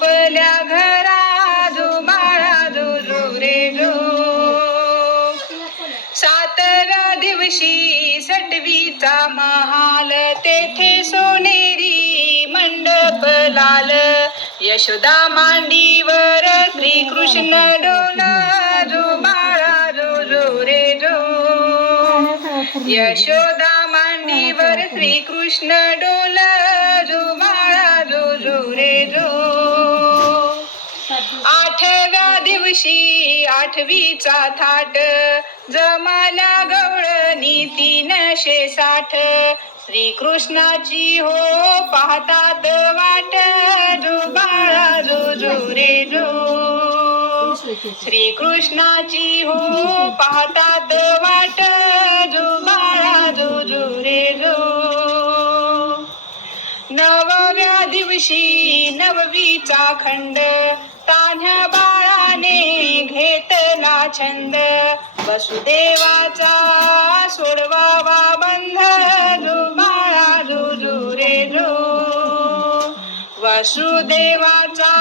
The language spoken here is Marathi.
आपल्या घरा जो बाळा जो जो रे जो. सातव्या दिवशी सटवीचा महाल तेथे सोनेरी मंडप लाल. यशोदा मांडीवर श्रीकृष्ण डोला जो बाळा जो जो रे जो. यशोदा मांडीवर श्रीकृष्ण डोला जो बाळा जो जो रे जो. आठव्या दिवशी आठवीचा थाट जमाला गवळणी 360. श्रीकृष्णाची हो पाहतात वाट जो बाळा जो जो रे जो. श्रीकृष्णाची हो पाहतात वाट जो बाळा जो जो रे जो. नवव्या दिवशी नववीचा खंड तान्ह्या बाळाने घेतला छंद. वसुदेवाचा सोडवावा बंध जो बाळा जो जो रे जो. वसुदेवाचा